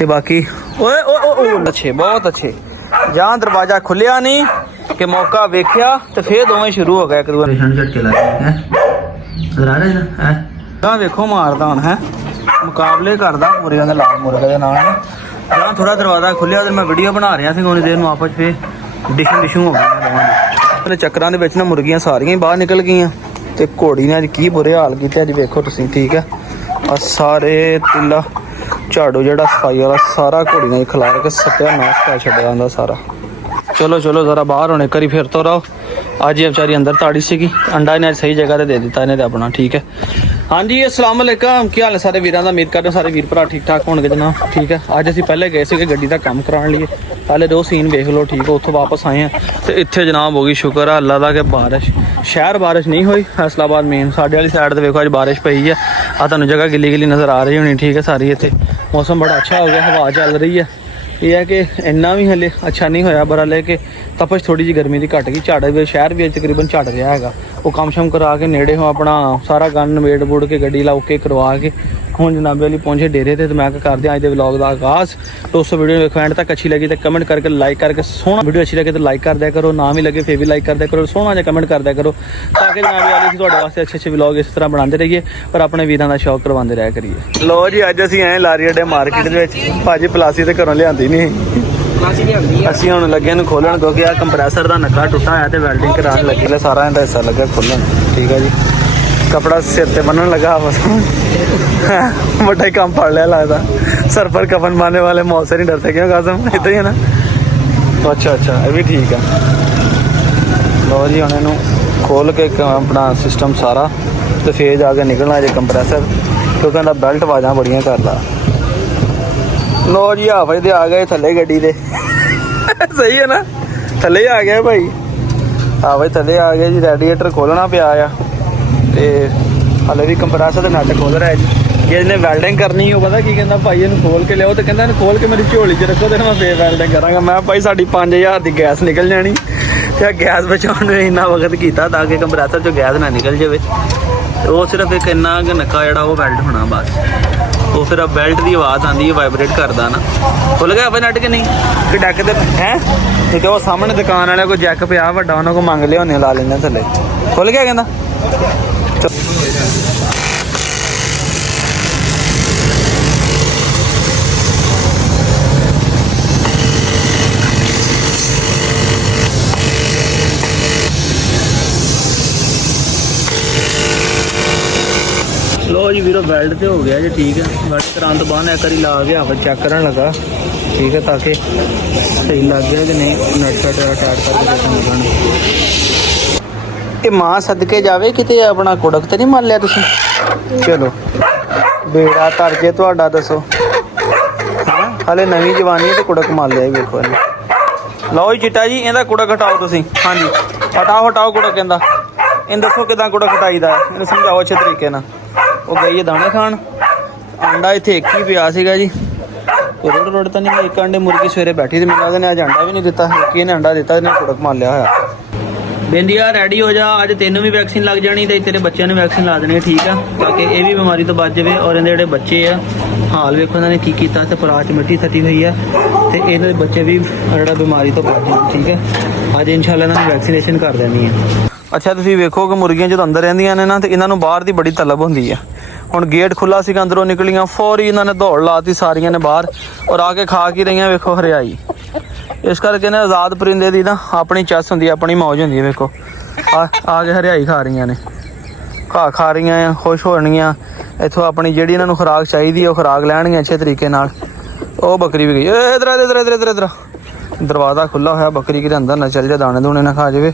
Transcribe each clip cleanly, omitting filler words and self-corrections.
ਤੇ ਬਾਕੀ ਓਏ ਓਏ ਅੱਛੇ ਬਹੁਤ ਅੱਛੇ ਜਾਂ ਦਰਵਾਜ਼ਾ ਖੁੱਲਿਆ ਨਹੀਂ ਕਿ ਮੌਕਾ ਵੇਖਿਆ ਤੇ ਫੇਰ ਦੋਵੇਂ ਸ਼ੁਰੂ ਹੋ ਗਏ ਇੱਕ ਦੂਜੇ ਨੂੰ ਝਟਕੇ ਲਾ ਰਹੇ ਹੈ ਨਜ਼ਰ ਆ ਰਿਹਾ ਹੈ ਤਾਂ ਵੇਖੋ ਮਾਰਦਾ ਹੁਣ ਹੈ ਮੁਕਾਬਲੇ ਕਰਦਾ ਮੁਰਗਿਆਂ ਦੇ ਲਾਲ ਮੁਰਗੇ ਦੇ ਨਾਲ ਜਾਂ ਥੋੜਾ ਦਰਵਾਜ਼ਾ ਖੁੱਲਿਆ ਤੇ ਮੈਂ ਵੀਡੀਓ ਬਣਾ ਰਿਹਾ ਸੀ ਉਹਨੀ ਦੇਰ ਨੂੰ ਆਪਸ ਵਿੱਚ ਡਿਸ਼ੂ ਹੋ ਗਈਆਂ ਦੋਵਾਂ ਦੀ ਚੱਕਰਾਂ ਦੇ ਵਿੱਚ ਨਾ ਮੁਰਗੀਆਂ ਸਾਰੀਆਂ ਹੀ ਬਾਹਰ ਨਿਕਲ ਗਈਆਂ ਤੇ ਘੋੜੀ ਨੇ ਅੱਜ ਕੀ ਬੁਰੇ ਹਾਲ ਕੀਤੇ ਅੱਜ ਵੇਖੋ ਤੁਸੀਂ ਠੀਕ ਹੈ ਆ ਸਾਰੇ ਤਿੱਲਾ ਝਾੜੂ ਜਿਹੜਾ ਸਫਾਈ ਵਾਲਾ ਸਾਰਾ ਘੋੜੀ ਨੇ ਖਿਲਾਰ ਕੇ ਸੱਟਿਆ ਨਾਸ਼ ਕਰ ਛੱਡਿਆ ਜਾਂਦਾ ਸਾਰਾ ਚਲੋ ਜ਼ਰਾ ਬਾਹਰ ਹੋਣੇ ਕਰੀ ਫਿਰ ਤੋਂ ਰਹੋ ਅੱਜ ਇਹ ਵਿਚਾਰੀ ਅੰਦਰ ਤਾੜੀ ਸੀਗੀ ਅੰਡਾ ਇਹਨੇ ਸਹੀ ਜਗ੍ਹਾ ਤੇ ਦੇ ਦਿੱਤਾ ਇਹਨੇ ਤੇ ਆਪਣਾ ਠੀਕ ਹੈ ਹਾਂਜੀ अस्सलाम वालेकुम ਕੀ ਹਾਲ ਹੈ ਸਾਰੇ ਵੀਰਾਂ ਦਾ ਉਮੀਦ ਕਰਦੇ ਸਾਰੇ ਵੀਰ ਭਰਾ ਠੀਕ ਠਾਕ ਹੋਣਗੇ ਜਨਾਬ ਠੀਕ ਹੈ ਅੱਜ ਅਸੀਂ ਪਹਿਲੇ ਗਏ ਸੀਗੇ ਗੱਡੀ ਦਾ ਕੰਮ ਕਰਾਉਣ ਲਈ ਹਾਲੇ ਦੋ ਸੀਨ ਵੇਖ ਲਓ ਠੀਕ ਹੈ ਉੱਥੋਂ ਵਾਪਸ ਆਏ ਆ ਤੇ ਇੱਥੇ ਜਨਾਬ ਹੋ ਗਈ ਸ਼ੁਕਰ ਆ ਅੱਲਾ ਦਾ ਕਿ ਬਾਰਿਸ਼ ਸ਼ਹਿਰ ਬਾਰਿਸ਼ ਨਹੀਂ ਹੋਈ ਫੈਸਲਾਬਾਦ ਮੇਨ ਸਾਡੇ ਵਾਲੀ ਸਾਈਡ ਤੇ ਵੇਖੋ ਅੱਜ ਬਾਰਿਸ਼ ਪਈ ਹੈ ਆ ਤੁਹਾਨੂੰ ਜਗ੍ਹਾ ਗਿੱਲੀ ਗਿੱਲੀ ਨਜ਼ਰ ਆ ਰਹੀ ਹੋਣੀ ਠੀਕ ਹੈ ਸਾਰੀ ਇੱਥੇ ਮੌਸਮ ਬੜਾ ਅੱਛਾ ਹੋ ਗਿਆ ਹਵਾ ਚੱਲ ਰਹੀ ਹੈ ਇਹ ਹੈ ਕਿ ਇੰਨਾ ਵੀ ਹਲੇ ਅੱਛਾ ਨਹੀਂ ਹੋਇਆ ਬਰਾ ਲੈ ਕੇ ਤਪਸ਼ ਥੋੜੀ ਜਿਹੀ ਗਰਮੀ ਦੀ ਘਟ ਗਈ ਝਾੜ ਵੀ ਸ਼ਹਿਰ ਵੀ ਤਕਰੀਬਨ ਝੜ ਰਿਹਾ ਹੈਗਾ ਉਹ ਕੰਮ ਸ਼ਮ ਕਰਾ ਕੇ ਨੇੜੇ ਹੋ ਆਪਣਾ ਸਾਰਾ ਗੰਨ ਨਵੇੜ ਬੁੜ ਕੇ ਗੱਡੀ ਲਾ ਕੇ ਕਰਵਾ ਕੇ ਹੁਣ ਜਨਾਬੇ ਵਾਲੀ ਪਹੁੰਚੇ ਡੇਰੇ ਤੇ ਮੈਂ ਕਰਦੇ ਅੱਜ ਦੇ ਵਲੌਗ ਦਾ ਆਗਾਜ਼ ਦੋਸਤੋ ਵੀਡੀਓ ਵੇਖੋ ਐਂਡ ਤੱਕ ਅੱਛੀ ਲੱਗੀ ਤਾਂ ਕਮੈਂਟ ਕਰਕੇ ਲਾਈਕ ਕਰਕੇ ਸੋਹਣਾ ਵੀਡੀਓ ਅੱਛੀ ਲੱਗੇ ਤਾਂ ਲਾਈਕ ਕਰ ਦਿਆ ਕਰੋ ਨਾ ਵੀ ਲੱਗੇ ਫੇਰ ਵੀ ਲਾਈਕ ਕਰ ਦਿਆ ਕਰੋ ਸੋਹਣਾ ਜਿਹਾ ਕਮੈਂਟ ਕਰ ਦਿਆ ਕਰੋ ਤਾਂ ਕਿ ਜਨਾਬੇ ਵਾਲੀ ਤੁਹਾਡੇ ਵਾਸਤੇ ਅੱਛੇ ਵਲੌਗ ਇਸ ਤਰ੍ਹਾਂ ਬਣਾਉਂਦੇ ਰਹੀਏ ਪਰ ਆਪਣੇ ਵੀਰਾਂ ਦਾ ਸ਼ੌਕ ਕਰਵਾਉਂਦੇ ਰਿਹਾ ਕਰੀਏ ਲੋ ਜੀ ਅੱਜ ਅਸੀਂ ਐ ਲਾਰੀ ਅੱਡੇ ਮਾਰਕੀਟ ਦੇ ਵਿੱਚ ਭਾਜੀ ਪਲਾਸੀ ਤੇ ਘਰੋਂ ਲਿਆਂਦੀ ਨਹੀਂ ਅਸੀਂ ਹੁਣ ਲੱਗੇ ਨੂੰ ਖੋਲਣ ਕਿਉਂਕਿ ਆ ਕੰਪਰੈਸਰ ਦਾ ਨੱਕਾ ਟੁੱਟਾ ਹੋਇਆ ਤੇ ਵੈਲਡਿੰਗ ਕਰਾਉਣ ਲੱਗੇ ਸਾਰਾ ਇਹਦਾ ਹਿੱਸਾ ਲੱਗਾ ਖੋਲਣ ਠੀਕ ਹੈ ਜੀ कपड़ा सिर पे बनने लगा बस बड़ा ही काम पड़ लिया लगता सर पर कफन मारने वाले मौत से नहीं डरते क्यों कासम इतना ही है ना अच्छा ये भी ठीक है लो जी हम इनू खोल के अपना सिस्टम सारा तो फिर जाके निकलना जो कंप्रेसर क्योंकि बेल्ट आवाज़ा बड़ियां करता लो जी हाफज दे आ गए थले गड्डी दे सही है ना थले आ गए भाई हाफज थले आ गए जी रेडिएटर खोलना पिया ਤੇ ਹਲੇ ਵੀ ਕੰਪਰੈਸਰ ਦੇ ਨਟ ਖੋਲ ਰਿਹਾ ਜੀ ਜਿਹਨੇ ਵੈਲਡਿੰਗ ਕਰਨੀ ਉਹ ਪਤਾ ਕੀ ਕਹਿੰਦਾ ਭਾਈ ਇਹਨੂੰ ਖੋਲ ਕੇ ਲਿਆਓ ਤੇ ਕਹਿੰਦਾ ਇਹਨੂੰ ਖੋਲ ਕੇ ਮੇਰੀ ਝੋਲੀ 'ਚ ਰੱਖੋ ਤੇ ਮੈਂ ਫੇਰ ਵੈਲਡਿੰਗ ਕਰਾਂਗਾ ਮੈਂ ਭਾਈ ਸਾਡੀ 5000 ਦੀ ਗੈਸ ਨਿਕਲ ਜਾਣੀ ਤੇ ਗੈਸ ਬਚਾਉਣ ਨੂੰ ਇੰਨਾ ਵਕਤ ਕੀਤਾ ਤਾਂ ਕਿ ਕੰਪਰੈਸਰ 'ਚੋਂ ਗੈਸ ਨਾ ਨਿਕਲ ਜਾਵੇ ਤੇ ਉਹ ਸਿਰਫ ਇੱਕ ਇੰਨਾ ਕੁ ਨੱਕਾ ਜਿਹੜਾ ਉਹ ਵੈਲਡ ਹੋਣਾ ਬਸ ਉਹ ਫਿਰ ਬੈਲਟ ਦੀ ਆਵਾਜ਼ ਆਉਂਦੀ ਹੈ ਵਾਈਬ੍ਰੇਟ ਕਰਦਾ ਨਾ ਖੁੱਲ ਗਿਆ ਭਾਈ ਨਟ ਕਿ ਨਹੀਂ ਕਿ ਡੱਕ ਤੇ ਹੈ ਤੇ ਉਹ ਸਾਹਮਣੇ ਦੁਕਾਨ ਵਾਲਿਆਂ ਕੋਲ ਜੈਕ ਪਿਆ ਵੱਡਾ ਉਹਨਾਂ ਕੋਲ ਮੰਗ ਲਿਆ ਉਹਨੇ ਲਾ ਲੈਂਦੇ ਥੱਲੇ ਖੁੱਲ ਗਿਆ ਕਹਿੰਦਾ लो जी वीरो बेल्ट तो हो गया जी ठीक है बेल्ट कराने तो बाद एक बार ला के हवा चेक करने लगा ठीक है ताकि सही लग गया कि नहीं नट टाइट करके ये मां सदके जावे किते अपना कुड़क तो नहीं मार लिया तुसीं चलो बेड़ा तर जे तुहाडा दसो हाले नवीं जवानी तो कुड़क मार लिया वेखो लो जी चिट्टा जी इहदा कुड़क हटाओ तुसीं हाँ जी हटाओ कुड़क इहदा इन दसो किदां कुड़क हटाईदा इहनूं समझाओ अच्छे तरीके नाल ਉਹ ਗਈ ਹੈ ਦਾਣੇ ਖਾਣ ਅੰਡਾ ਇੱਥੇ ਇੱਕ ਹੀ ਪਿਆ ਸੀਗਾ ਜੀ ਰੋਡ ਤਾਂ ਨਹੀਂ ਇੱਕ ਅੰਡੇ ਮੁਰਗੀ ਸਵੇਰੇ ਬੈਠੀ ਤੇ ਮੈਨੂੰ ਲੱਗਦਾ ਨੇ ਅੱਜ ਅੰਡਾ ਵੀ ਨਹੀਂ ਦਿੱਤਾ ਇੱਕ ਹੀ ਨੇ ਅੰਡਾ ਦਿੱਤਾ ਇਹਨੇ ਕੁੜਕ ਮਾਰ ਲਿਆ ਹੋਇਆ ਬੇਂਦੀਆ ਰੈਡੀ ਹੋ ਜਾ ਅੱਜ ਤੈਨੂੰ ਵੀ ਵੈਕਸੀਨ ਲੱਗ ਜਾਣੀ ਤੇ ਤੇਰੇ ਬੱਚਿਆਂ ਨੂੰ ਵੈਕਸੀਨ ਲਾ ਦੇਣੀ ਠੀਕ ਆ ਤਾਂ ਕਿ ਇਹ ਵੀ ਬਿਮਾਰੀ ਤੋਂ ਬਚ ਜਾਵੇ ਔਰ ਇਹਦੇ ਜਿਹੜੇ ਬੱਚੇ ਆ ਹਾਲ ਵੇਖੋ ਇਹਨਾਂ ਨੇ ਕੀ ਕੀਤਾ ਤੇ ਪਰਾਚ ਮਿੱਟੀ ਥੱਟੀ ਹੋਈ ਆ ਤੇ ਇਹਨਾਂ ਦੇ ਬੱਚੇ ਵੀ ਜਿਹੜਾ ਬਿਮਾਰੀ ਤੋਂ ਬਚ ਜਾਣ ਠੀਕ ਹੈ ਅੱਜ ਇਨਸ਼ਾਅੱਲਾ ਇਹਨਾਂ ਦੀ ਵੈਕਸੀਨੇਸ਼ਨ ਕਰ ਦੇਣੀ ਹੈ ਅੱਛਾ ਤੁਸੀਂ ਵੇਖੋ ਕਿ ਮੁਰਗੀਆਂ ਜਦੋਂ ਅੰਦਰ ਰਹਿੰਦੀਆਂ ਨੇ ਨਾ ਤੇ ਇਹਨਾਂ ਨੂੰ ਬਾਹਰ ਦੀ ਬੜੀ ਤਲਬ ਹੁੰਦੀ ਆ ਹੁਣ ਗੇਟ ਖੁੱਲਾ ਸੀਗਾ ਅੰਦਰੋਂ ਨਿਕਲੀਆਂ ਫੌਰੀ ਇਹਨਾਂ ਨੇ ਦੌੜ ਲਾਤੀ ਸਾਰੀਆਂ ਨੇ ਬਾਹਰ ਔਰ ਆ ਕੇ ਖਾ ਕੀ ਰਹੀਆਂ ਵੇਖੋ ਹਰਿਆਈ ਇਸ ਕਰਕੇ ਨਾ ਆਜ਼ਾਦ ਪਰਿੰਦੇ ਦੀ ਨਾ ਆਪਣੀ ਚੈਸ ਹੁੰਦੀ ਆਪਣੀ ਮੌਜ ਹੁੰਦੀ ਹੈ ਵੇਖੋ ਆ ਕੇ ਹਰਿਆਈ ਖਾ ਰਹੀਆਂ ਨੇ ਘਾਹ ਖਾ ਰਹੀਆਂ ਆ ਖੁਸ਼ ਹੋਣਗੀਆਂ ਇੱਥੋਂ ਆਪਣੀ ਜਿਹੜੀ ਇਹਨਾਂ ਨੂੰ ਖੁਰਾਕ ਚਾਹੀਦੀ ਉਹ ਖੁਰਾਕ ਲੈਣਗੀਆਂ ਅੱਛੇ ਤਰੀਕੇ ਨਾਲ ਉਹ ਬੱਕਰੀ ਵੀ ਗਈ ਇਧਰ ਦਰਵਾਜ਼ਾ ਖੁੱਲਾ ਹੋਇਆ ਬੱਕਰੀ ਕਿਤੇ ਅੰਦਰ ਨਾ ਚੱਲ ਜਾ ਦਾਣੇ ਦੂਣੇ ਨਾ ਖਾ ਜਾਵੇ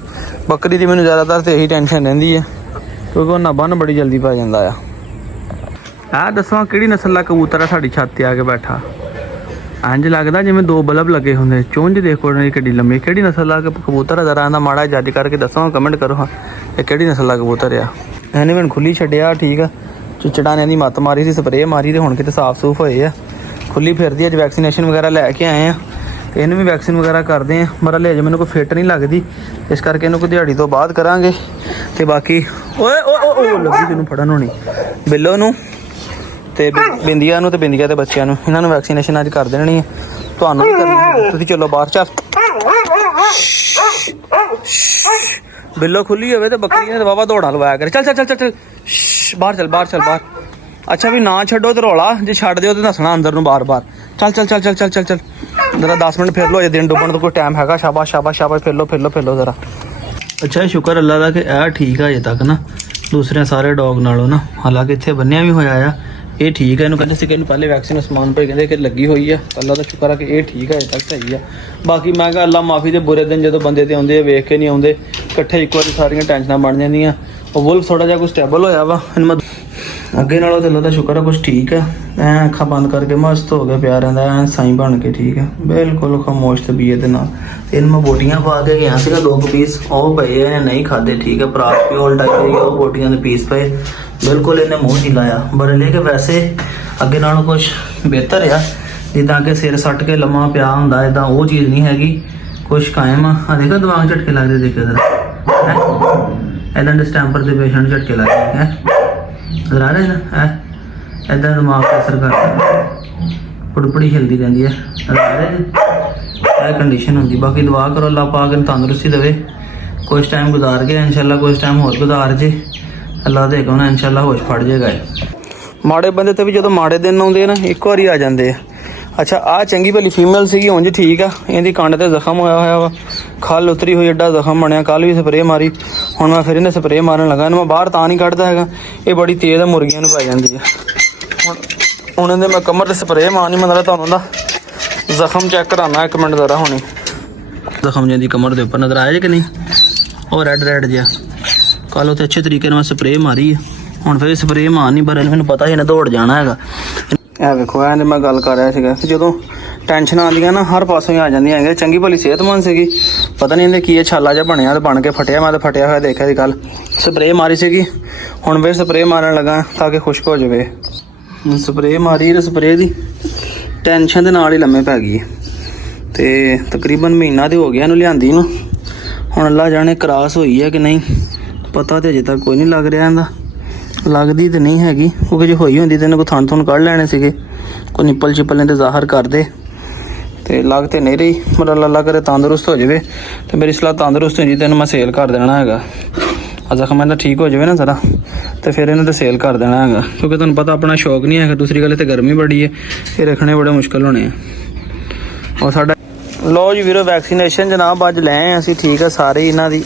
ਬੱਕਰੀ ਦੀ ਮੈਨੂੰ ਜ਼ਿਆਦਾਤਰ ਤੇ ਇਹੀ ਟੈਨਸ਼ਨ ਰਹਿੰਦੀ ਹੈ ਕਿਉਂਕਿ ਉਹ ਨਾ ਬੰਨ ਬੜੀ ਜਲਦੀ ਪੈ ਜਾਂਦਾ ਆ ਦੱਸੋ ਕਿਹੜੀ ਨਸਲ ਦਾ ਕਬੂਤਰ ਆ ਸਾਡੀ ਛੱਤ ਤੇ ਆ ਕੇ ਬੈਠਾ ਇੰਝ ਲੱਗਦਾ ਜਿਵੇਂ ਦੋ ਬਲਬ ਲੱਗੇ ਹੁੰਦੇ ਚੁੰਝ ਦੇਖੋ ਨਹੀਂ ਕਿੱਡੀ ਲੰਮੀ ਕਿਹੜੀ ਨਸਲ ਦਾ ਕਬੂਤਰ ਆ ਜ਼ਰਾ ਇਹਦਾ ਮਾੜਾ ਜੱਜ ਕਰਕੇ ਦੱਸੋ ਕਮੈਂਟ ਕਰੋ ਹਾਂ ਇਹ ਕਿਹੜੀ ਨਸਲ ਦਾ ਕਬੂਤਰ ਆ ਇਹਨੇ ਮੈਨੂੰ ਖੁੱਲੀ ਛੱਡਿਆ ਠੀਕ ਆ ਚਿਚੜਾਂ ਨੇ ਦੀ ਮੱਤ ਮਾਰੀ ਸੀ ਸਪਰੇਅ ਮਾਰੀ ਤੇ ਹੁਣ ਕਿਤੇ ਸਾਫ਼ ਸੂਫ ਹੋਏ ਆ ਖੁੱਲੀ ਫਿਰਦੀ ਅੱਜ ਵੈਕਸੀਨੇਸ਼ਨ ਵਗੈਰਾ ਲੈ ਕੇ ਆਏ ਆ ਤੇ ਇਹਨੂੰ ਵੀ ਵੈਕਸੀਨ ਵਗੈਰਾ ਕਰਦੇ ਆ ਮਰਾ ਲੈ ਜੇ ਮੈਨੂੰ ਕੋਈ ਫਿੱਟ ਨਹੀਂ ਲੱਗਦੀ ਇਸ ਕਰਕੇ ਇਹਨੂੰ ਕੋਈ ਦਿਹਾੜੀ ਤੋਂ ਬਾਅਦ ਕਰਾਂਗੇ ਤੇ ਬਾਕੀ ਓਏ ਲੱਗੀ ਤੈਨੂੰ ਫੜਨ ਹੋਣੀ ਬਿੱਲੋ ਨੂੰ ਤੇ ਬਿੰਦੀਆਂ ਨੂੰ ਤੇ ਬਿੰਦੀਆਂ ਦੇ ਬੱਚਿਆਂ ਨੂੰ ਇਹਨਾਂ ਨੂੰ ਵੈਕਸੀਨੇਸ਼ਨ ਅੱਜ ਕਰ ਦੇਣੀ ਹੈ। ਤੁਹਾਨੂੰ ਵੀ ਕਰਨੀ ਹੈ, ਤੁਸੀਂ ਚਲੋ ਬਾਹਰ। ਚੱਲ ਬਿੱਲੋ ਖੁੱਲੀ ਹੋਵੇ ਤੇ ਬੱਕਰੀਆਂ ਨੇ ਵਾਵਾ ਦੌੜਾਂ ਲਵਾਇਆ ਕਰੇ। ਚੱਲ ਚੱਲ ਚੱਲ ਚੱਲ ਚੱਲ ਬਾਹਰ ਚੱਲ, ਬਾਹਰ ਚੱਲ, ਬਾਹਰ। ਅੱਛਾ ਵੀ ਨਾ ਛੱਡੋ ਤੇ ਰੌਲਾ, ਜੇ ਛੱਡ ਦਿਓ ਤੇ ਨੱਸਣਾ ਅੰਦਰ ਨੂੰ ਬਾਰ-ਬਾਰ। ਚੱਲ ਚੱਲ ਚੱਲ ਚੱਲ ਚੱਲ ਚੱਲ ਚੱਲ ਜਰਾ 10 ਮਿੰਟ ਫਿਰ ਲੋ, ਅਜੇ ਦਿਨ ਡੁੱਬਣ ਦਾ ਕੋਈ ਟਾਈਮ ਹੈਗਾ। ਸ਼ਾਬਾਸ਼ ਸ਼ਾਬਾਸ਼ ਸ਼ਾਬਾਸ਼, ਫਿਰ ਲੋ ਜ਼ਰਾ। ਅੱਛਾ ਸ਼ੁਕਰ ਅੱਲਾ ਦਾ ਕਿ ਇਹ ਠੀਕ ਆ ਅਜੇ ਤੱਕ ਨਾ, ਦੂਸਰੇ ਸਾਰੇ ਡੌਗ ਨਾਲੋਂ ਨਾ। ਹਾਲਾਂਕਿ ਇੱਥੇ ਬੰਨਿਆ ਵੀ ਹੋਇਆ ਆ, ਇਹ ਠੀਕ ਹੈ। ਇਹਨੂੰ ਕਹਿੰਦੇ ਸੀ ਕਿ ਇਹਨੂੰ ਪਹਿਲੇ ਵੈਕਸੀਨ ਉਸਮਾਨ ਭਾਈ ਕਹਿੰਦੇ ਕਿ ਲੱਗੀ ਹੋਈ ਆ। ਅੱਲਾ ਦਾ ਸ਼ੁਕਰ ਆ ਕਿ ਇਹ ਠੀਕ ਹੈ, ਅਜੇ ਤੱਕ ਸਹੀ ਆ। ਬਾਕੀ ਮੈਂ ਕਿਹਾ ਅੱਲਾ ਮਾਫੀ ਦੇ ਬੁਰੇ ਦਿਨ ਜਦੋਂ ਬੰਦੇ ਤੇ ਆਉਂਦੇ ਆ, ਵੇਖ ਕੇ ਨਹੀਂ ਆਉਂਦੇ ਇਕੱਠੇ ਇੱਕ ਵਾਰੀ ਸਾਰੀਆਂ ਟੈਨਸ਼ਨਾਂ ਬਣ ਜਾਂਦੀਆਂ। ਉਹ ਵੁਲਫ ਥੋੜਾ ਜਿਹਾ ਕੁਝ ਸਟੇਬਲ ਹੋਇਆ ਵਾ ਇਹਨੂੰ ਅੱਗੇ ਨਾਲੋਂ ਤੇ ਅੱਲਾ ਦਾ ਸ਼ੁਕਰ ਆ ਕੁਝ ਠੀਕ ਆ। ਐ ਅੱਖਾਂ ਬੰਦ ਕਰਕੇ ਮਸਤ ਹੋ ਗਿਆ, ਪਿਆ ਰਹਿੰਦਾ ਐ ਸਾਈਂ ਬਣ ਕੇ, ਠੀਕ ਹੈ ਬਿਲਕੁਲ ਖਾਮੋਸ਼ ਤਬੀਅਤ ਦੇ ਨਾਲ। ਇਹਨੂੰ ਮੈਂ ਬੋਟੀਆਂ ਪਾ ਕੇ ਗਿਆ ਸੀਗਾ 2 ਪੀਸ, ਉਹ ਪਏ ਇਹਨੇ ਨਹੀਂ ਖਾਦੇ, ਠੀਕ ਹੈ। ਪ੍ਰਾਸ ਪਿਓਲ ਟਾਈਪ ਦੇ ਉਹ ਬੋਟੀਆਂ ਦੇ ਪੀਸ ਪਏ, ਬਿਲਕੁਲ ਇਹਨੇ ਮੂੰਹ ਨਹੀਂ ਲਾਇਆ। ਪਰ ਲੈ ਕੇ ਵੈਸੇ ਅੱਗੇ ਨਾਲੋਂ ਕੁਝ ਬਿਹਤਰ ਆ, ਜਿੱਦਾਂ ਕਿ ਸਿਰ ਸੱਟ ਕੇ ਲੰਮਾ ਪਿਆ ਹੁੰਦਾ ਇਦਾਂ ਉਹ ਚੀਜ਼ ਨਹੀਂ ਹੈਗੀ, ਕੁਛ ਕਾਇਮ ਆ। ਦੇਖੋ ਦਿਮਾਗ ਝਟਕੇ ਲੱਗਦੇ, ਦੇਖੋ ਜ਼ਰਾ ਇਦਾਂ ਦੇ ਸਟੈਂਪਰ ਦੇ ਪੇਸ਼ੈਂਟ ਝਟਕੇ ਲੱਗਦੇ ਹੈ ਜ਼ਰਾ ਨਾ ਇਦਾਂ ਦਿਮਾਗ 'ਤੇ ਅਸਰ ਕਰਦਾ, ਪੁੜਪੜੀ ਹਿਲਦੀ ਰਹਿੰਦੀ ਹੈ। ਇਹ ਕੰਡੀਸ਼ਨ ਹੁੰਦੀ। ਬਾਕੀ ਦੁਆ ਕਰੋ ਅੱਲਾ ਪਾਕ ਨੂੰ ਤੰਦਰੁਸਤੀ ਦੇਵੇ, ਕੁਛ ਟਾਈਮ ਗੁਜ਼ਾਰ ਗਿਆ ਇਨਸ਼ਾਅੱਲਾ, ਕੁਛ ਟਾਈਮ ਹੋਰ ਗੁਜ਼ਾਰ ਜੇ ਅੱਲਾ ਦੇ ਕੋਲ ਇਨਸ਼ਾਅੱਲਾ ਹੋਸ਼ ਫੜ ਜਾਏਗਾ। ਮਾੜੇ ਬੰਦੇ ਤੇ ਵੀ ਜਦੋਂ ਮਾੜੇ ਦਿਨ ਆਉਂਦੇ ਆ ਨਾ ਇੱਕ ਵਾਰੀ ਆ ਜਾਂਦੇ ਆ। ਅੱਛਾ ਆਹ ਚੰਗੀ ਭਲੀ ਫੀਮੇਲ ਸੀਗੀ, ਉਂਝ ਠੀਕ ਆ। ਇਹਦੀ ਕੰਡ ਤੇ ਜ਼ਖਮ ਹੋਇਆ ਹੋਇਆ ਵਾ, ਖੱਲ ਉਤਰੀ ਹੋਈ, ਐਡਾ ਜ਼ਖਮ ਬਣਿਆ। ਕੱਲ ਵੀ ਸਪਰੇਅ ਮਾਰੀ, ਹੁਣ ਮੈਂ ਫਿਰ ਇਹਨੇ ਸਪਰੇਅ ਮਾਰਨ ਲੱਗਾ। ਇਹਨੂੰ ਮੈਂ ਬਾਹਰ ਤਾਂ ਨਹੀਂ ਕੱਢਦਾ ਹੈਗਾ, ਇਹ ਬੜੀ ਤੇਜ਼ ਆ, ਮੁਰਗੀਆਂ ਨੂੰ ਪੈ ਜਾਂਦੀ ਆ। ਹੁਣ ਇਹਦੇ ਮੈਂ ਕਮਰ ਤੇ ਸਪਰੇਅ ਮਾਰਨੀ, ਮਤਲਬ ਤੁਹਾਨੂੰ ਦਾ ਜ਼ਖਮ ਚੈੱਕ ਕਰਾਉਣਾ। 1 ਮਿੰਟ ਜ਼ਰਾ। ਹੁਣੀ ਜ਼ਖਮ ਜਿਹਦੀ ਕਮਰ ਦੇ ਉੱਪਰ ਨਜ਼ਰ ਆਇਆ ਜੇ ਕਿ ਨਹੀਂ, ਉਹ ਰੈਡ ਜਿਹਾ। ਕੱਲ ਉੱਥੇ ਅੱਛੇ ਤਰੀਕੇ ਨਾਲ ਮੈਂ ਸਪਰੇਅ ਮਾਰੀ ਹੈ, ਹੁਣ ਫਿਰ ਸਪਰੇਅ ਮਾਰਨੀ। ਪਰ ਮੈਨੂੰ ਪਤਾ ਸੀ ਇਹਨੇ ਦੌੜ ਜਾਣਾ ਹੈਗਾ। ਇਹ ਵੇਖੋ ਐਂ ਮੈਂ ਗੱਲ ਕਰ ਰਿਹਾ ਸੀਗਾ ਕਿ ਜਦੋਂ ਟੈਨਸ਼ਨ ਆਉਂਦੀਆਂ ਨਾ ਹਰ ਪਾਸੋਂ ਹੀ ਆ ਜਾਂਦੀਆਂ ਹੈਗੀਆਂ। ਚੰਗੀ ਭਲੀ ਸਿਹਤਮੰਦ ਸੀਗੀ, ਪਤਾ ਨਹੀਂ ਇਹਦੇ ਕੀ ਇਹ ਛਾਲਾ ਜਿਹਾ ਬਣਿਆ ਤੇ ਬਣ ਕੇ ਫਟਿਆ। ਮੈਂ ਤਾਂ ਫਟਿਆ ਹੋਇਆ ਦੇਖਿਆ ਸੀ ਕੱਲ, ਸਪਰੇਅ ਮਾਰੀ ਸੀਗੀ। ਹੁਣ ਫਿਰ ਸਪਰੇਅ ਮਾਰਨ ਲੱਗਾ ਤਾਂ ਕਿ ਖੁਸ਼ਕ ਹੋ ਜਾਵੇ। ਸਪਰੇਅ ਮਾਰੀ ਤੇ ਸਪਰੇਅ ਦੀ ਟੈਨਸ਼ਨ ਦੇ ਨਾਲ ਹੀ ਲੰਮੇ ਪੈ ਗਈ ਤੇ ਤਕਰੀਬਨ ਮਹੀਨਾ ਤੇ ਹੋ ਗਿਆ ਇਹਨੂੰ ਲਿਆਂਦੀ ਨੂੰ। ਹੁਣ ਅੱਲਾ ਜਾਣੇ ਕਰਾਸ ਹੋਈ ਹੈ ਕਿ ਨਹੀਂ, ਪਤਾ ਤੇ ਅਜੇ ਤੱਕ ਕੋਈ ਨਹੀਂ ਲੱਗ ਰਿਹਾ ਇਹਦਾ। ਲੱਗਦੀ ਤੇ ਨਹੀਂ ਹੈਗੀ, ਕਿਉਂਕਿ ਜੇ ਹੋਈ ਹੁੰਦੀ ਤਾਂ ਇਹਨੇ ਕੋਈ ਥਣ ਕੱਢ ਲੈਣੇ ਸੀਗੇ, ਕੋਈ ਨਿੱਪਲ ਚਿੱਪਲ ਨੇ ਤੇ ਜ਼ਾਹਰ ਕਰਦੇ ਤੇ ਲੱਗ ਤੇ ਨਹੀਂ ਰਹੀ। ਮਤਲਬ ਅੱਲਾ ਕਰੇ ਤੰਦਰੁਸਤ ਹੋ ਜਾਵੇ ਤੇ ਮੇਰੀ ਸਲਾਹ ਤੰਦਰੁਸਤ ਹੋ ਜੀ ਤੇ ਇਹਨੂੰ ਮੈਂ ਸੇਲ ਕਰ ਦੇਣਾ ਹੈਗਾ। ਜ਼ਖਮ ਇਹਦਾ ਠੀਕ ਹੋ ਜਾਵੇ ਨਾ ਜ਼ਰਾ ਤੇ ਫਿਰ ਇਹਨੂੰ ਤਾਂ ਸੇਲ ਕਰ ਦੇਣਾ ਹੈਗਾ, ਕਿਉਂਕਿ ਤੁਹਾਨੂੰ ਪਤਾ ਆਪਣਾ ਸ਼ੌਕ ਨਹੀਂ ਹੈਗਾ। ਦੂਸਰੀ ਗੱਲ ਇੱਥੇ ਗਰਮੀ ਬੜੀ ਹੈ, ਇਹ ਰੱਖਣੇ ਬੜੇ ਮੁਸ਼ਕਿਲ ਹੋਣੇ ਆ। ਔਰ ਸਾਡਾ ਲਓ ਜੀ ਵੀਰੋ ਵੈਕਸੀਨੇਸ਼ਨ ਜਨਾਬ ਅੱਜ ਲੈ ਆਏ ਅਸੀਂ, ਠੀਕ ਹੈ ਸਾਰੇ ਇਹਨਾਂ ਦੀ।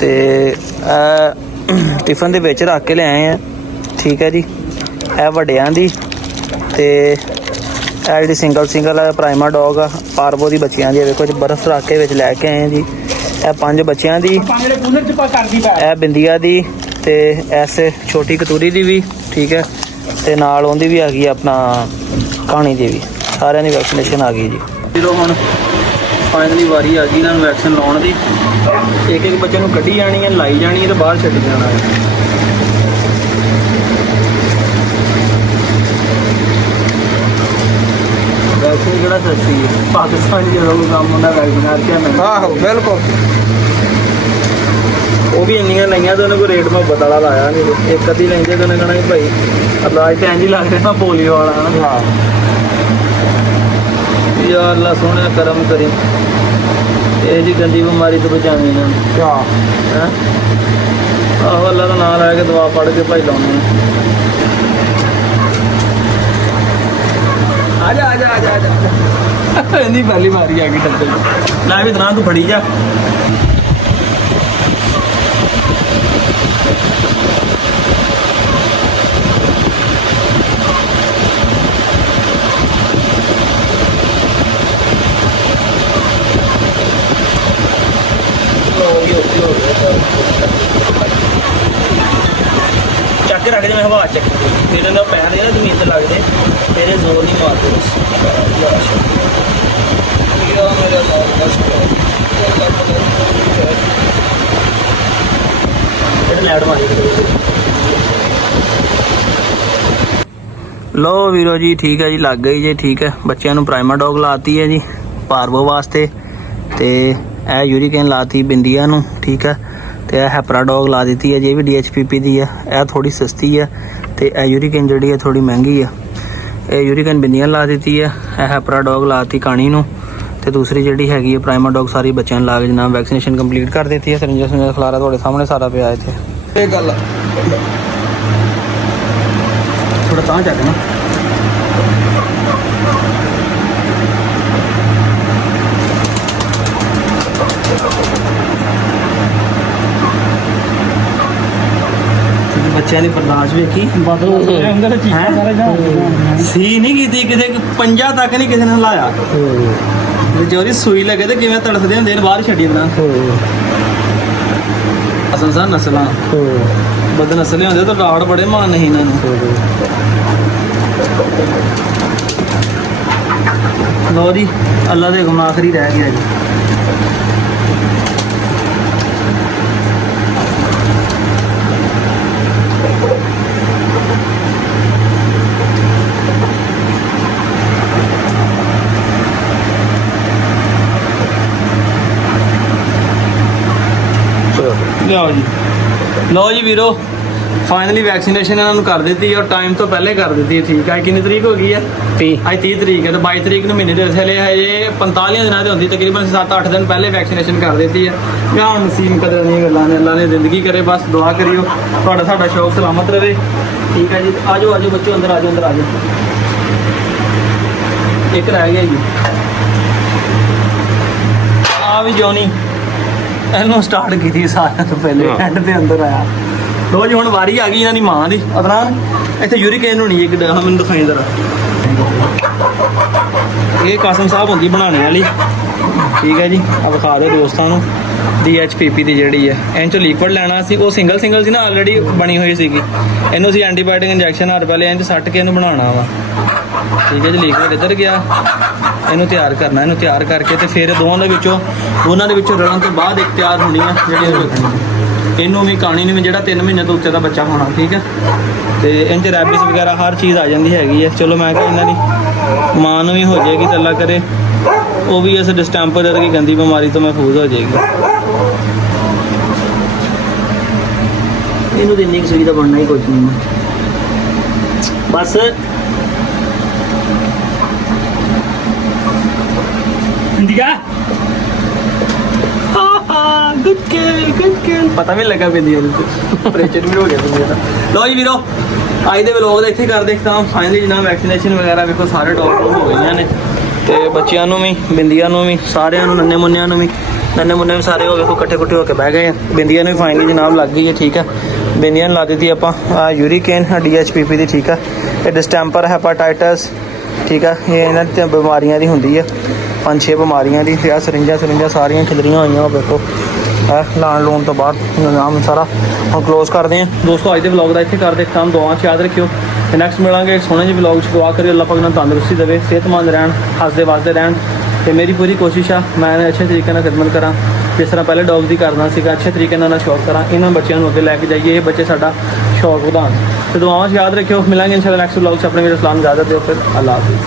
ਤੇ ਟਿਫਨ ਦੇ ਵਿੱਚ ਰੱਖ ਕੇ ਲਿਆਏ ਆ, ਠੀਕ ਹੈ ਜੀ। ਇਹ ਵੱਡਿਆਂ ਦੀ ਤੇ ਇਹ ਜਿਹੜੀ ਸਿੰਗਲ ਪ੍ਰਾਈਮਾ ਡੌਗ ਆ ਪਾਰਬੋ ਦੀ ਬੱਚਿਆਂ ਦੀ। ਵੇਖੋ ਜੀ ਬਰਫ਼ ਰੱਖ ਕੇ ਵਿੱਚ ਲੈ ਕੇ ਆਏ ਜੀ। ਇਹ 5 ਬੱਚਿਆਂ ਦੀ, ਇਹ ਬਿੰਦੀਆਂ ਦੀ ਤੇ ਐਸੇ ਛੋਟੀ ਕਤੂਰੀ ਦੀ ਵੀ, ਠੀਕ ਹੈ। ਤੇ ਨਾਲ ਉਹਦੀ ਵੀ ਆ ਗਈ ਆਪਣਾ ਕਹਾਣੀ ਦੀ ਵੀ, ਸਾਰਿਆਂ ਦੀ ਵੈਕਸੀਨੇਸ਼ਨ ਆ ਗਈ ਜੀ। ਜਦੋਂ ਹੁਣ ਫਾਈਨਲੀ ਵਾਰੀ ਆ ਗਈ ਇਹਨਾਂ ਨੂੰ ਵੈਕਸੀਨ ਲਾਉਣ ਦੀ। ਇੱਕ ਬੱਚੇ ਨੂੰ ਕੱਢੀ ਜਾਣੀ ਹੈ, ਲਾਈ ਜਾਣੀ ਹੈ ਤੇ ਬਾਹਰ ਛੱਡ ਜਾਣਾ ਹੈ। ਵੈਕਸੀਨ ਕਿਹੜਾ ਸਸਤੀ ਹੈ, ਪਾਕਿਸਤਾਨ ਜਦੋਂ ਕੰਮ ਹੁੰਦਾ ਵੈਕਸੀਨ ਕਰਕੇ ਮੈਂ। ਆਹੋ ਬਿਲਕੁਲ, ਉਹ ਵੀ ਇੰਨੀਆਂ ਲਈਆਂ ਤੇ ਉਹਨੇ ਕੋਈ ਰੇਟ ਮੁਹੱਬਤ ਵਾਲਾ ਲਾਇਆ ਨਹੀਂ। ਇੱਕ ਅੱਧੀ ਲੈਂਦੇ ਤੇ ਉਹਨੇ ਕਹਿਣਾ ਕਿ ਭਾਈ ਇਲਾਜ ਤਾਂ ਇੰਝ ਹੀ ਲੱਗ ਰਿਹਾ ਪੋਲੀਓ ਵਾਲਾ। ਹਾਂ ਯਾਰ ਅੱਲਾ ਸੋਹਣਾ ਕਰਮ ਕਰੀ, ਇਹ ਜੀ ਗੰਦੀ ਬਿਮਾਰੀ ਤੋਂ ਬਚਾਵੀਂ ਇਹਨਾਂ ਨੂੰ। ਹੈਂ ਆਹੋ ਅੱਲਾ ਦਾ ਨਾਂ ਲੈ ਕੇ ਦੁਆ ਪੜ੍ਹ ਕੇ ਭਾਈ ਲਾਉਣੀ। ਆ ਜਾ ਇਹਦੀ ਪਹਿਲੀ ਵਾਰੀ ਆ ਗਈ ਟੱਬੇ ਲੈ ਵੀ ਦਰਾਂ ਤੂੰ ਫੜੀ ਜਾ। ਚੱਕ ਕੇ ਰੱਖ ਦੇ, ਮੈਂ ਹਵਾ ਚੱਕ ਤੇਰੇ ਨਾਲ ਪੈਣ ਦੇ ਨਾ ਜ਼ਮੀਨ ਤੇ ਲੱਗਦੇ, ਤੇਰੇ ਜ਼ੋਰ ਨਹੀਂ ਮਾਰਦੇ ਬਸ। ਲੋ ਵੀਰੋ ਜੀ ਠੀਕ ਹੈ ਜੀ, ਲੱਗ ਗਈ ਜੀ, ਠੀਕ ਹੈ। ਬੱਚਿਆਂ ਨੂੰ ਪ੍ਰਾਈਮਾ ਡੌਗ ਲਾਤੀ ਹੈ ਜੀ ਪਾਰਵੋ ਵਾਸਤੇ, ਤੇ ਇਹ ਯੂਰੀਕੇਨ ਲਾਤੀ ਬਿੰਦੀਆਂ ਨੂੰ, ਠੀਕ ਹੈ। ਤੇ ਇਹ ਹੈਪਰਾ ਡੌਗ ਲਾ ਦਿੱਤੀ ਹੈ ਜੀ, ਇਹ ਵੀ DHPP ਦੀ ਹੈ। ਇਹ ਥੋੜੀ ਸਸਤੀ ਹੈ, ਤੇ ਇਹ ਯੂਰੀਕੇਨ ਜਿਹੜੀ ਹੈ ਥੋੜੀ ਮਹਿੰਗੀ ਆ। ਇਹ ਯੂਰੀਕੇਨ ਬਿੰਦੀਆਂ ਲਾ ਦਿੱਤੀ ਹੈ, ਇਹ ਹੈਪਰਾ ਡੌਗ ਲਾਤੀ ਕਾਣੀ ਨੂੰ, ਤੇ ਦੂਸਰੀ ਜਿਹੜੀ ਹੈਗੀ ਹੈ ਪ੍ਰਾਈਮਾ ਡੌਗ ਸਾਰੀ ਬੱਚਿਆਂ ਨੂੰ ਲਾ ਕੇ ਜਨਾਬ ਵੈਕਸੀਨੇਸ਼ਨ ਕੰਪਲੀਟ ਕਰ ਦਿੱਤੀ ਹੈ। ਸਰਿੰਜਾਂ ਸੁਰਿੰਜਾਂ ਖਲਾਰਾ ਤੁਹਾਡੇ ਸਾਹਮਣੇ ਸਾਰਾ ਪਿਆ ਇੱਥੇ। ਇਹ ਗੱਲ ਥੋੜਾ ਤਾਂ ਚੱਕ ਨਾ ਬੱਚਿਆਂ ਦੀ ਬਰਦਾਸ਼ਤ ਵੇਖੀ ਸੀ ਨਹੀਂ ਕੀਤੀ, ਕਿਸੇ ਪੰਜਾ ਤੱਕ ਨਹੀਂ ਕਿਸੇ ਨੇ ਲਾਇਆ। ਜੋਰੀ ਸੂਈ ਲੱਗੇ ਤੇ ਕਿਵੇਂ ਤੜਫਦੇ ਹੁੰਦੇ ਨੇ ਬਾਹਰ ਛੱਡੀ ਨਾ। ਅਸਲ ਸਾਂ ਨਸਲਾਂ ਬਦ ਨਸਲੇ ਹੁੰਦੇ ਤਾਂ ਰਾੜ ਬੜੇ ਮਾਨ ਨਹੀਂ ਇਹਨਾਂ ਨੂੰ। ਲੋ ਜੀ ਅੱਲਾ ਦੇ ਹੁਕਮ ਆਖਰੀ ਰਹਿ ਗਿਆ ਜੀ। ਲਿਆਓ ਜੀ, ਲਓ ਜੀ ਵੀਰੋ, ਫਾਈਨਲੀ ਵੈਕਸੀਨੇਸ਼ਨ ਇਹਨਾਂ ਨੂੰ ਕਰ ਦਿੱਤੀ ਔਰ ਟਾਈਮ ਤੋਂ ਪਹਿਲੇ ਕਰ ਦਿੱਤੀ। ਠੀਕ ਹੈ, ਕਿੰਨੀ ਤਰੀਕ ਹੋ ਗਈ ਹੈ? 30। ਅੱਜ 30 ਤਰੀਕ ਹੈ ਤੇ 22 ਤਰੀਕ ਨੂੰ ਮਹੀਨੇ ਦੇ ਥੱਲੇ ਹਜੇ 45 ਦਿਨਾਂ ਦੀ ਹੁੰਦੀ, ਤਕਰੀਬਨ 7-8 ਦਿਨ ਪਹਿਲੇ ਵੈਕਸੀਨੇਸ਼ਨ ਕਰ ਦਿੱਤੀ ਹੈ। ਜਾਂ ਹੁਣ ਨਸੀਬ ਕਦਰ ਦੀਆਂ ਗੱਲਾਂ ਨੇ, ਅੱਲਾ ਨੇ ਜ਼ਿੰਦਗੀ ਕਰੇ, ਬਸ ਦੁਆ ਕਰਿਓ ਤੁਹਾਡਾ ਸਾਡਾ ਸ਼ੌਕ ਸਲਾਮਤ ਰਵੇ। ਠੀਕ ਹੈ ਜੀ, ਆਜੋ ਆਜੋ ਬੱਚੋ, ਅੰਦਰ ਆਜੋ, ਅੰਦਰ ਆਜੋ। ਇੱਕ ਰਹਿ ਗਿਆ ਜੀ, ਆ ਵੀ ਜੋਨੀ ਇਹਨੂੰ ਸਟਾਰਟ ਕੀਤੀ ਸਾਰਿਆਂ ਤੋਂ ਪਹਿਲੇ, ਐਂਡ ਤੇ ਅੰਦਰ ਆਇਆ। ਲੋ ਜੀ ਹੁਣ ਵਾਰੀ ਆ ਗਈ ਇਹਨਾਂ ਦੀ ਮਾਂ ਦੀ। ਅਦਨਾਨ ਇੱਥੇ ਯੂਰੀਕੇਨ ਹੋਣੀ ਇੱਕ ਮੈਨੂੰ ਦਿਖਾਈ ਜ਼ਰਾ। ਇਹ ਕਾਸਮ ਸਾਹਿਬ ਹੁੰਦੀ ਬਣਾਉਣੇ ਵਾਲੀ। ਠੀਕ ਹੈ ਜੀ, ਆ ਵਿਖਾ ਦਿਓ ਦੋਸਤਾਂ ਨੂੰ। DHPP ਦੀ ਜਿਹੜੀ ਹੈ ਇਹਨਾਂ 'ਚੋਂ ਲਿਕਵਿਡ ਲੈਣਾ ਸੀ, ਉਹ ਸਿੰਗਲ ਸੀ ਨਾ, ਆਲਰੇਡੀ ਬਣੀ ਹੋਈ ਸੀਗੀ। ਇਹਨੂੰ ਅਸੀਂ ਐਂਟੀਬਾਇਓਟਿਕ ਇੰਜੈਕਸ਼ਨ ਹਰ ਪਹਿਲੇ ਇਹਨਾਂ 'ਚ ਸੱਟ ਕੇ ਇਹਨੂੰ ਬਣਾਉਣਾ ਵਾ। ਠੀਕ ਹੈ ਜੀ, ਲਿਕਵਿਡ ਇੱਧਰ ਗਿਆ, ਇਹਨੂੰ ਤਿਆਰ ਕਰਨਾ। ਇਹਨੂੰ ਤਿਆਰ ਕਰਕੇ ਤੇ ਫਿਰ ਦੋਨਾਂ ਦੇ ਵਿੱਚੋਂ ਰਲਣ ਤੋਂ ਬਾਅਦ ਇੱਕ ਤਿਆਰ ਹੋਣੀ ਹੈ ਜਿਹੜੀ ਇਹਨੂੰ ਵੀ ਕਾਣੀ ਨੂੰ ਵੀ, ਜਿਹੜਾ 3 ਮਹੀਨੇ ਤੋਂ ਉੱਤੇ ਦਾ ਬੱਚਾ ਹੋਣਾ। ਠੀਕ ਹੈ, ਤੇ ਇਹਨਾਂ 'ਚ ਰੈਬਿਸ ਵਗੈਰਾ ਹਰ ਚੀਜ਼ ਆ ਜਾਂਦੀ ਹੈਗੀ ਹੈ। ਚਲੋ ਮੈਂ ਕਿਹਾ ਇਹਨਾਂ ਦੀ ਮਾਂ ਨੂੰ ਵੀ ਹੋ ਜਾਏਗੀ ਤੇ ਅੱਲਾ ਕਰੇ ਉਹ ਵੀ ਇਸ ਡਿਸਟੈਂਪਰ ਵਰਗੀ ਗੰਦੀ ਬਿਮਾਰੀ ਤੋਂ ਮਹਿਫੂਜ਼ ਹੋ ਜਾਏਗੀ। ਇਹਨੂੰ ਤਾਂ ਇੰਨੀ ਸੂਈ ਦਾ ਬਣਨਾ ਹੀ ਕੁਝ ਨਹੀਂ ਬਸ। ਪਤਾ ਵੀ ਲੱਗਾ ਪੈਂਦੀ ਆਪਰੇਸ਼ਨ ਵੀ ਹੋ ਗਿਆ ਮੇਰਾ। ਲੋ ਜੀ ਵੀਰੋ, ਅੱਜ ਦੇ ਵਲੋਗ ਦਾ ਇੱਥੇ ਕਰਦੇ ਖਤਮ। ਫਾਈਨਲੀ ਜਨਾਬ ਵੈਕਸੀਨੇਸ਼ਨ ਵਗੈਰਾ ਵੇਖੋ ਸਾਰੇ ਡਾਕਟਰ ਹੋ ਗਈਆਂ ਨੇ, ਤੇ ਬੱਚਿਆਂ ਨੂੰ ਵੀ, ਬਿੰਦੀਆਂ ਨੂੰ ਵੀ, ਸਾਰਿਆਂ ਨੂੰ, ਨੰਨੇ ਮੁੰਨਿਆਂ ਨੂੰ ਵੀ ਸਾਰੇ ਉਹ ਵੇਖੋ ਇਕੱਠੇ ਹੋ ਕੇ ਬਹਿ ਗਏ ਆ। ਬਿੰਦੀਆਂ ਨੂੰ ਵੀ ਫਾਈਨਲੀ ਜਨਾਬ ਲੱਗ ਗਈ ਹੈ। ਠੀਕ ਹੈ, ਬਿੰਦੀਆਂ ਨੂੰ ਲਾ ਦਿੱਤੀ ਆਪਾਂ ਯੂਰੀਕੇਨ DHPP ਦੀ। ਠੀਕ ਹੈ, ਇਹ ਡਿਸਟੈਂਪਰ, ਹੈਪਾਟਾਈਟਸ, ਠੀਕ ਹੈ, ਇਹ ਇਹਨਾਂ ਦੀਆਂ ਬਿਮਾਰੀਆਂ ਦੀ ਹੁੰਦੀ ਹੈ, 5-6 ਬਿਮਾਰੀਆਂ ਦੀ। ਤੇ ਆ ਸਰਿੰਜਾਂ ਸਾਰੀਆਂ ਖਿਲਰੀਆਂ ਹੋਈਆਂ ਉਹ ਵੇਖੋ ਲਾਉਣ ਲੂਣ ਤੋਂ ਬਾਅਦ ਨਾਮ ਸਾਰਾ। ਹੁਣ ਕਲੋਜ਼ ਕਰਦੇ ਹਾਂ ਦੋਸਤੋ ਅੱਜ ਦੇ ਵਲੌਗ ਦਾ ਇੱਥੇ ਕਰਦੇ ਕੰਮ। ਦੁਆ 'ਚ ਯਾਦ ਰੱਖਿਓ ਤੇ ਨੈਕਸਟ ਮਿਲਾਂਗੇ ਸੋਹਣੇ ਜਿਹੇ ਵਲੌਗ 'ਚ। ਦੁਆ ਕਰਿਓ ਅੱਲਾਹ ਪਾਕ ਨਾਲ ਤੰਦਰੁਸਤੀ ਦੇਵੇ, ਸਿਹਤਮੰਦ ਰਹਿਣ, ਹੱਸਦੇ ਵੱਸਦੇ ਰਹਿਣ। ਤੇ ਮੇਰੀ ਪੂਰੀ ਕੋਸ਼ਿਸ਼ ਆ ਮੈਂ ਅੱਛੇ ਤਰੀਕੇ ਨਾਲ ਖਿਦਮਤ ਕਰਾਂ, ਜਿਸ ਤਰ੍ਹਾਂ ਪਹਿਲੇ ਡੌਗ ਦੀ ਕਰਦਾ ਸੀਗਾ, ਅੱਛੇ ਤਰੀਕੇ ਨਾਲ ਸ਼ੌਕ ਕਰਾਂ। ਇਹਨਾਂ ਬੱਚਿਆਂ ਨੂੰ ਅੱਗੇ ਲੈ ਕੇ ਜਾਈਏ, ਇਹ ਬੱਚੇ ਸਾਡਾ ਸ਼ੌਕ ਵਧਾਉਣ। ਤੇ ਦੁਆਵਾਂ 'ਚ ਯਾਦ ਰੱਖਿਓ। ਮਿਲਾਂਗੇ ਇਨਸ਼ਾਅੱਲਾ ਨੈਕਸਟ ਵਲੌਗ 'ਚ। ਆਪਣੇ ਵੀਰ ਇਸਲਾਮ ਇਜਾਜ਼ਤ ਦਿਓ, ਫਿਰ ਅੱਲਾਹ ਹਾਫਿਜ਼।